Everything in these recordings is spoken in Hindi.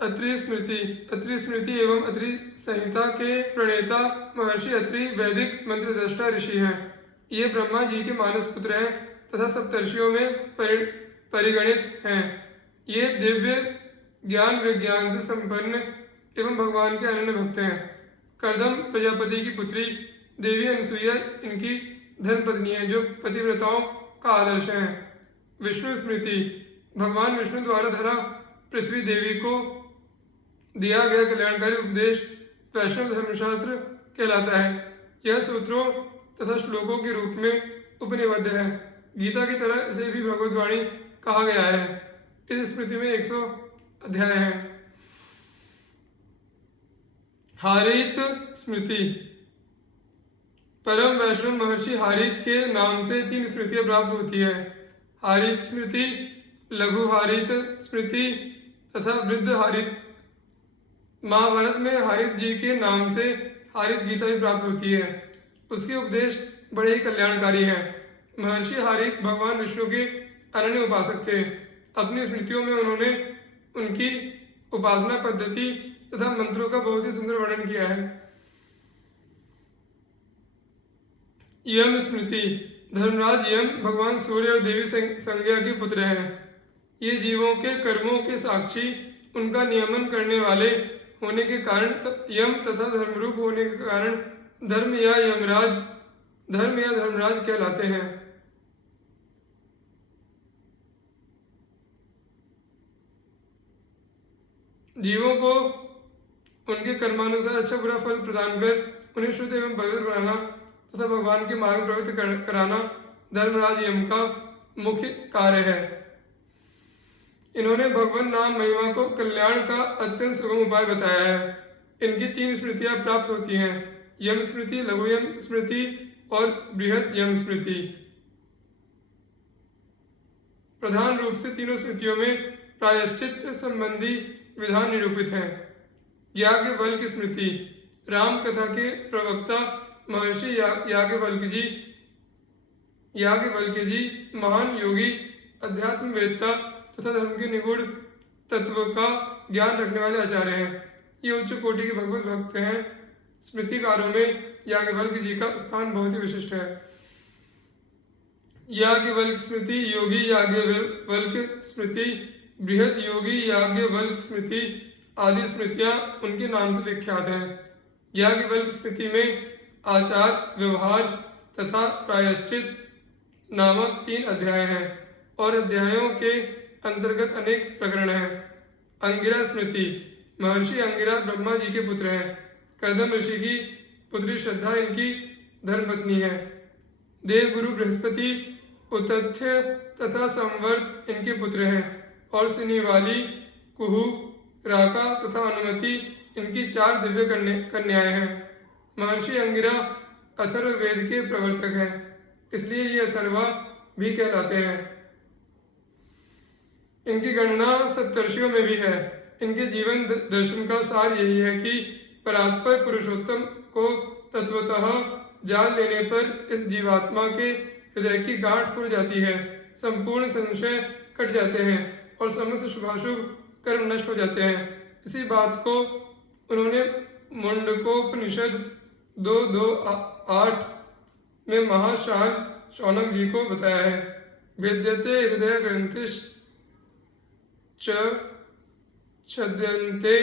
अत्रि स्मृति। अत्रि स्मृति एवं अत्रि संहिता के प्रणेता महर्षि अत्रि वैदिक मंत्रद्रष्टा ऋषि हैं। ये ब्रह्मा जी के मानस पुत्र हैं तथा सप्तर्षियों में परिगणित हैं। ये दिव्य ज्ञान विज्ञान से संपन्न एवं भगवान के अनन्य भक्त हैं। कर्दम प्रजापति की पुत्री देवी अनसुईया इनकी धर्मपत्नी है, जो पतिव्रताओं का आदर्श है। विष्णु स्मृति। भगवान विष्णु द्वारा धरा पृथ्वी देवी को दिया गया कल्याणकारी उपदेश वैष्णव धर्मशास्त्र कहलाता है। यह सूत्रों तथा श्लोकों के रूप में उपनिबद्ध है। गीता की तरह इसे भी भगवद्वाणी कहा गया है। इस स्मृति में 100 अध्याय हैं। हारीत स्मृति। परम वैष्णव महर्षि हारीत के नाम से 3 स्मृतियां प्राप्त होती है। हारीत स्मृति, लघु हारीत स्मृति तथा वृद्ध हारीत। महाभारत में हारीत जी के नाम से हारीत गीता भी प्राप्त होती है। उसके उपदेश बड़े ही कल्याणकारी हैं। महर्षि हारीत भगवान विष्णु के अनन्य उपासक थे। अपनी स्मृतियों में उन्होंने उनकी उपासना पद्धति तथा मंत्रों का बहुत ही सुंदर वर्णन किया है। यम स्मृति। धर्मराज यम भगवान सूर्य और देवी संज्ञा के पुत्र हैं। ये जीवों के कर्मों के साक्षी, उनका नियमन करने वाले होने के कारण यम तथा धर्मरूप होने के कारण धर्म या धर्मराज कहलाते हैं। जीवों को उनके कर्मानुसार अच्छा बुरा फल प्रदान कर उन्हें शुद्ध एवं पवित्र बनाना तथा भगवान के मार्ग में प्रवृत्त कराना धर्मराज यम का मुख्य कार्य है। इन्होंने भगवान नाम महिमा को कल्याण का अत्यंत सुगम उपाय बताया है। इनकी 3 स्मृतियां प्राप्त होती हैं। यम स्मृति, लघु यम स्मृति और बृहद यम स्मृति। प्रधान रूप से तीनों स्मृतियों में प्रायश्चित संबंधी विधान निरूपित हैं। याज्ञवल्क्य स्मृति। राम कथा के प्रवक्ता महर्षि याज्ञवल्क्य जी महान योगी, अध्यात्मवेत्ता तथा धर्म के निगूढ़ तत्व का ज्ञान रखने वाले आचार्य हैं। ये उच्च कोटि के भगवत भक्त हैं। स्मृतिकारों में याज्ञवल्क्य जी का स्थान बहुत ही विशिष्ट है। याज्ञवल्क्य स्मृति, योगी याज्ञवल्क्य स्मृति, बृहद योगी याज्ञवल्क्य स्मृति आदि स्मृतियां उनके नाम से विख्यात हैं। याज्ञवल्क्य स्मृति में आचार, व्यवहार तथा प्रायश्चित नामक 3 अध्याय हैं और अध्यायों के अंतर्गत अनेक प्रकरण हैं। अंगिरा स्मृति। महर्षि अंगिरा ब्रह्मा जी के पुत्र हैं। कर्दम ऋषि की पुत्री श्रद्धा इनकी धर्मपत्नी है। देवगुरु बृहस्पति, उतथ्य तथा संवर्त इनके पुत्र हैं और सिनीवाली, कुहू, राका तथा अनुमति इनकी 4 दिव्य कन्याएं हैं। महर्षि अंगिरा अथर्ववेद के प्रवर्तक हैं, इसलिए ये अथर्वा भी कहलाते हैं। इनकी गणना सप्तर्षियों में भी है। इनके जीवन दर्शन का सार यही है कि परात्पर पुरुषोत्तम को तत्वतः जान लेने पर इस जीवात्मा के हृदय की गांठ खुल जाती है, संपूर्ण संशय कट जाते हैं और समस्त शुभाशुभ कर्म नष्ट हो जाते हैं। इसी बात को उन्होंने मुंडकोपनिषद 2:2-8 में महाशान शौनक जी को बताया है। वेद्यते हृदय ग्रंथिश्च छद्यन्ते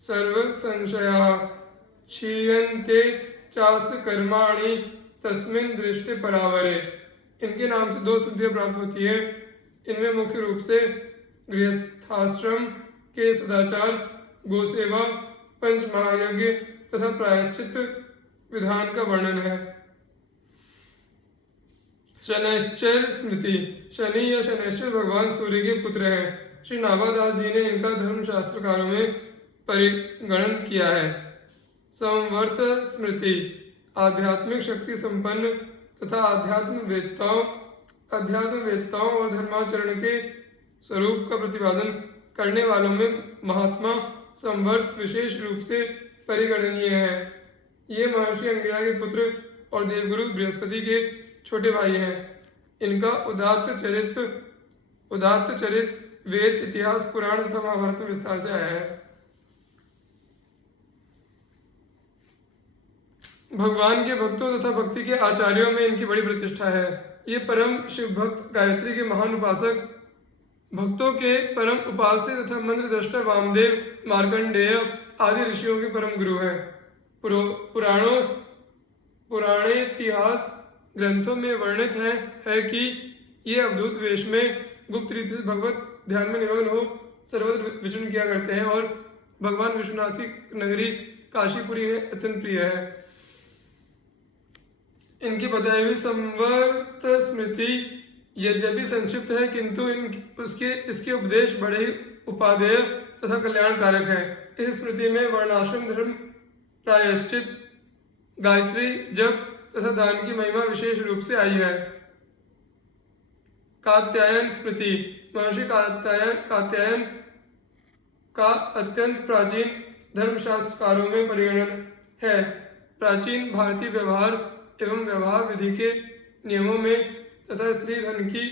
सर्व संशया क्षीयन्ते चास्य कर्माणि तस्मिन् दृष्टि परावरे। इनके नाम से 2 स्मृतियां प्राप्त होती है। इनमें मुख्य रूप से गृहस्थाश्रम के सदाचार, गोसेवा, पंच महायज्ञ तथा प्रायश्चित विधान का वर्णन है। शनैश्चर स्मृति। शनि या शनैश्चर भगवान सूर्य के पुत्र हैं। श्री नाभादास जी ने इनका धर्मशास्त्रकारों में परिगणन किया है। संवर्त स्मृति। आध्यात्मिक शक्ति संपन्न तथा अध्यात्मवेत्ताओं और धर्माचरण के स्वरूप का प्रतिपादन करने वालों में महात्मा संवर्त विशेष रूप से परिगणनीय है। ये महर्षि अंगिरा के पुत्र और देवगुरु बृहस्पति के छोटे भाई हैं। इनका उदात्त चरित वेद, इतिहास, पुराण तथा महाभारत में विस्तार से आया है। भगवान के भक्तों तथा भक्ति के आचार्यों में इनकी बड़ी प्रतिष्ठा है। ये परम शिव भक्त गायत्री के महान उपासक, भक्तों के परम उपास्य तथा मंत्र दृष्टा वामदेव, मार्कंडेय आदि ऋषियों के परम गुरु हैं। पुराणेतिहास ग्रंथों में वर्णित है कि ये अवधूत वेश में गुप्त रीति से भगवत ध्यान में निमग्न हो सर्वत्र विचरण किया करते हैं और भगवान विश्वनाथ की नगरी काशीपुरी इन्हें अत्यंत प्रिय है। इनकी बताई हुई संवर्त स्मृति यद्यपि संक्षिप्त है, किंतु इसके उपदेश बड़े ही उपादेय तथा कल्याणकारक हैं। इस स्मृति में वर्णाश्रम धर्म, प्रायश्चित, गायत्री जप तथा दान की महिमा विशेष रूप से आई है। कात्यायन स्मृति, महर्षि कात्यायन का अत्यंत प्राचीन धर्मशास्त्रकारों में परिगणन है। प्राचीन भारतीय व्यवहार एवं व्यवहार विधि के नियमों में तथा स्त्री धन की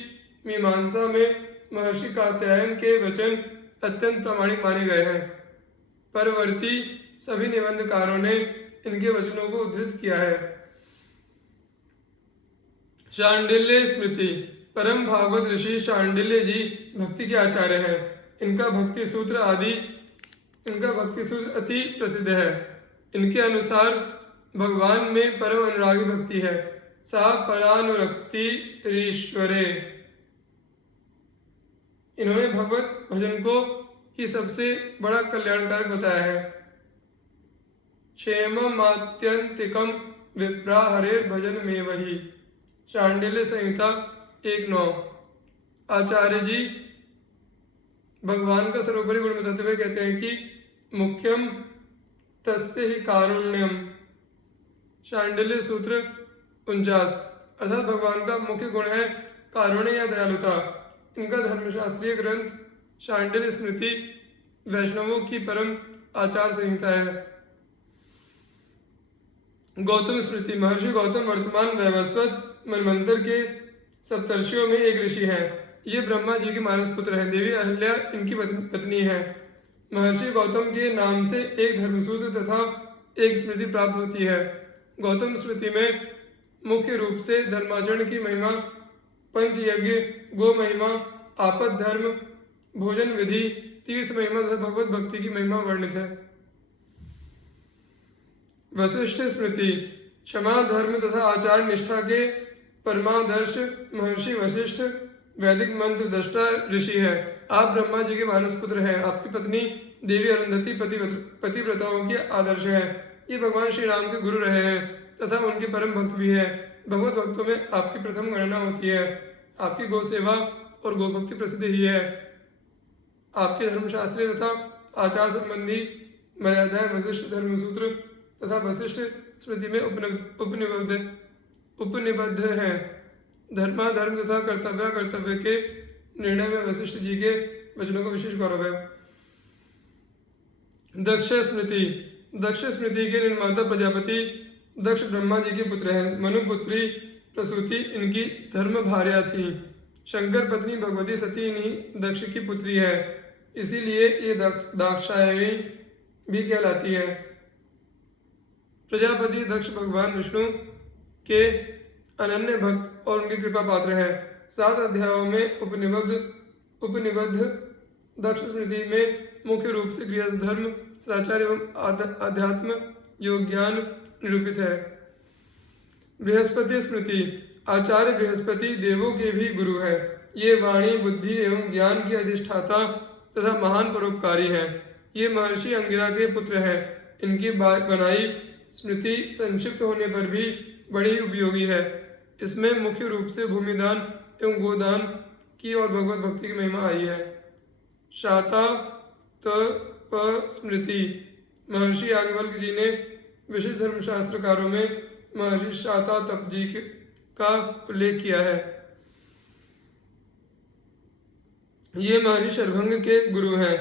मीमांसा में महर्षि कात्यायन के वचन अत्यंत प्रामाणिक माने गए हैं। परवर्ती सभी निबंधकारों ने इनके वचनों को उद्धृत किया है। शांडिल्य स्मृति, परम भागवत ऋषि शांडिल्य जी भक्ति के आचार्य हैं। इनका भक्ति सूत्र अति प्रसिद्ध है। इनके अनुसार भगवान में परम अनुरागी भक्ति है। सा परानुरक्ति ईश्वरे। इन्होंने भगवत भजन को ही सबसे बड़ा कल्याणकारक बताया है। क्षेममात्यंतिकम विप्रा हरे भजन में वही। शांडिल्य संहिता 1:9। आचार्य जी भगवान का सर्वोपरि गुण बताते हुए कहते हैं कि मुख्यम तस्य ही कारुण्यम। शांडिल्य सूत्र 49। अर्थात भगवान का मुख्य गुण है कारुण्य या दयालुता। इनका धर्मशास्त्रीय ग्रंथ शांडिल्य स्मृति वैष्णवों की परम आचार संहिता है। गौतम स्मृति, महर्षि गौतम वर्तमान वैवस्वत मनवंतर के सप्तर्षियों में एक ऋषि हैं। ये ब्रह्मा जी के मानस पुत्र हैं। देवी अहल्या इनकी पत्नी है। महर्षि गौतम के नाम से एक धर्मसूत्र तथा एक स्मृति प्राप्त होती है। गौतम स्मृति में मुख्य रूप से धर्माचरण की महिमा, पंच यज्ञ, गो महिमा, आपद धर्म, भोजन विधि, तीर्थ महिमा तथा भगवत भक्ति की महिमा वर्णित है। वशिष्ठ स्मृति, क्षमा, धर्म तथा आचार निष्ठा के परमादर्श महर्षि वशिष्ठ वैदिक मंत्र दृष्टा ऋषि है। आप ब्रह्मा जी के मानस पुत्र हैं। आपकी पत्नी देवी अरुंधति पतिव्रताओं के आदर्श है। ये भगवान श्री राम के गुरु रहे हैं तथा उनके परम भक्त भी है। भगवत भक्तों में आपकी प्रथम गणना होती है। आपकी गौ सेवा और गो भक्ति प्रसिद्ध ही है। आपके धर्मशास्त्रीय तथा आचार संबंधी मर्यादाएं वशिष्ठ धर्मसूत्र तथा वशिष्ठ स्मृति में उपनिबद्ध है। धर्माधर्म तथा कर्तव्य के निर्णय में वशिष्ठ जी के वचनों का विशेष गौरव है। दक्ष स्मृति, दक्ष स्मृति के निर्माता प्रजापति दक्ष ब्रह्मा जी के पुत्र हैं। मनुपुत्री प्रसूति इनकी धर्म भार्या थी। शंकर पत्नी भगवती सती इन्हीं दक्ष की पुत्री है, इसीलिए ये दाक्षायणी भी कहलाती है। प्रजापति दक्ष भगवान विष्णु के अनन्य भक्त और उनकी कृपा पात्र है। 7 अध्यायों में उपनिबद्ध दक्ष स्मृति में मुख्य रूप से गृहस्थ धर्म, सदाचार एवं अध्यात्म योग ज्ञान निरूपित है। बृहस्पति स्मृति, आचार्य बृहस्पति देवों के भी गुरु है। ये वाणी, बुद्धि एवं ज्ञान की अधिष्ठाता तथा महान परोपकारी हैं। ये महर्षि अंगिरा के पुत्र हैं। इनकी बनाई स्मृति संक्षिप्त होने पर भी बड़ी उपयोगी है। इसमें मुख्य रूप से भूमिदान एवं गोदान की और भगवत भक्ति की महिमा आई है। शाता तप स्मृति, महर्षि याज्ञवल्क्य जी ने विशिष्ट धर्मशास्त्रकारों में महर्षि शाता तप जी का उल्लेख किया है। ये महर्षि शरभंग के गुरु हैं।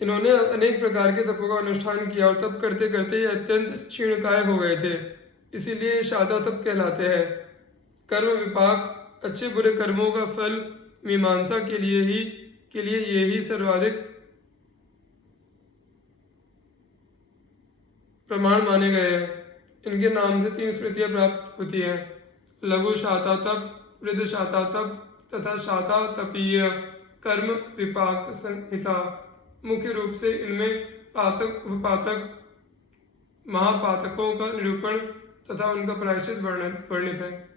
इन्होंने अनेक प्रकार के तपों का अनुष्ठान किया और तप करते करते अत्यंत क्षीणकाय हो गए थे, इसीलिए शाता तप कहलाते हैं। कर्म विपाक, अच्छे बुरे कर्मों का फल मीमांसा के लिए ही के लिए ये ही सर्वाधिक प्रमाण माने गए हैं। इनके नाम से 3 स्मृतियां प्राप्त होती हैं, लघु शातातप, वृद्ध शातातप तथा शातातपीय कर्म विपाक संहिता। मुख्य रूप से इनमें पातक, उपपातक, महापातकों का निरूपण तथा उनका प्रायश्चित वर्णित है।